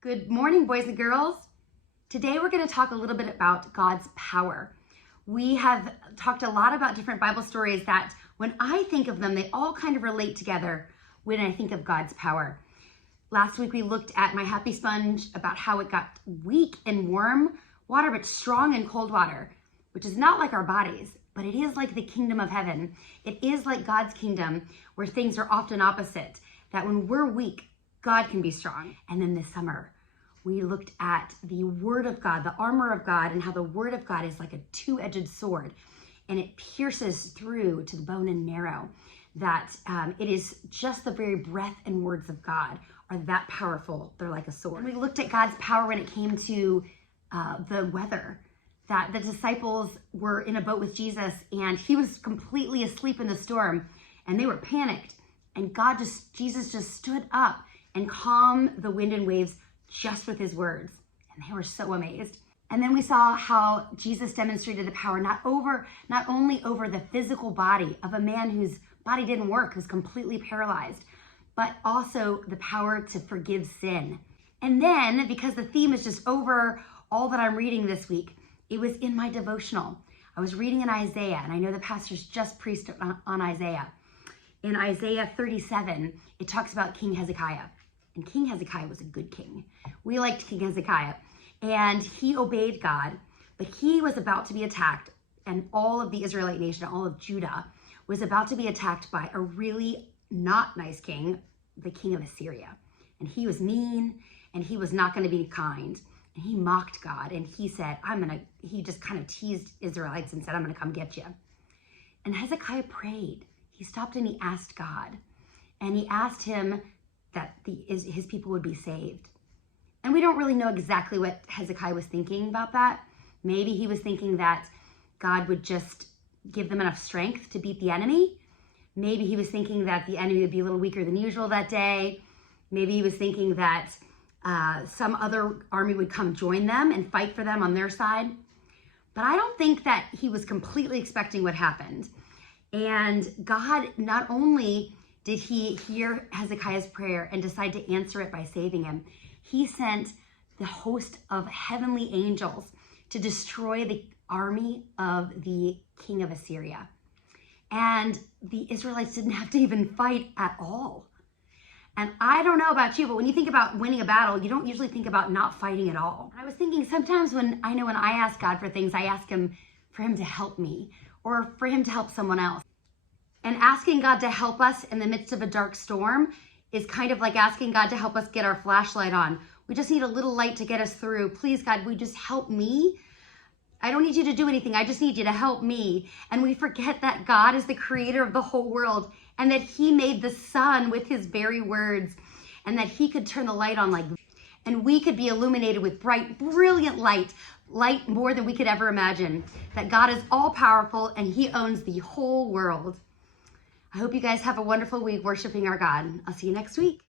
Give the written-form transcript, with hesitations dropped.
Good morning, boys and girls. Today we're going to talk a little bit about God's power. We have talked a lot about different Bible stories that when I think of them, they all kind of relate together when I think of God's power. Last week we looked at my happy sponge about how it got weak in warm water, but strong in cold water, which is not like our bodies, but it is like the kingdom of heaven. It is like God's kingdom where things are often opposite, that when we're weak, God can be strong. And then this summer, we looked at the Word of God, the armor of God, and how the Word of God is like a two-edged sword, and it pierces through to the bone and marrow, that it is just the very breath and words of God are that powerful. They're like a sword. And we looked at God's power when it came to the weather, that the disciples were in a boat with Jesus, and he was completely asleep in the storm, and they were panicked. And Jesus just stood up and calmed the wind and waves just with his words. And they were so amazed. And then we saw how Jesus demonstrated the power not only over the physical body of a man whose body didn't work, who's completely paralyzed, but also the power to forgive sin. And then, because the theme is just over all that I'm reading this week, it was in my devotional. I was reading in Isaiah, and I know the pastors just preached on Isaiah. In Isaiah 37, it talks about King Hezekiah. And King Hezekiah was a good king. We liked King Hezekiah. And he obeyed God, but he was about to be attacked, and all of the Israelite nation, all of Judah, was about to be attacked by a really not nice king, the king of Assyria. And he was mean, and he was not going to be kind. And he mocked God, and he said, he just kind of teased Israelites and said, I'm going to come get you. And Hezekiah prayed. He stopped and he asked God, and he asked him that his people would be saved. And we don't really know exactly what Hezekiah was thinking about that. Maybe he was thinking that God would just give them enough strength to beat the enemy. Maybe he was thinking that the enemy would be a little weaker than usual that day. Maybe he was thinking that some other army would come join them and fight for them on their side. But I don't think that he was completely expecting what happened. And God, not only did he hear Hezekiah's prayer and decide to answer it by saving him, he sent the host of heavenly angels to destroy the army of the king of Assyria. And the Israelites didn't have to even fight at all. And I don't know about you, but when you think about winning a battle, you don't usually think about not fighting at all. I was thinking sometimes when I ask God for things, I ask him for him to help me or for him to help someone else. And asking God to help us in the midst of a dark storm is kind of like asking God to help us get our flashlight on. We just need a little light to get us through. Please, God, will you just help me? I don't need you to do anything. I just need you to help me. And we forget that God is the creator of the whole world and that he made the sun with his very words and that he could turn the light on and we could be illuminated with bright, brilliant light more than we could ever imagine. That God is all powerful and he owns the whole world. I hope you guys have a wonderful week worshiping our God. I'll see you next week.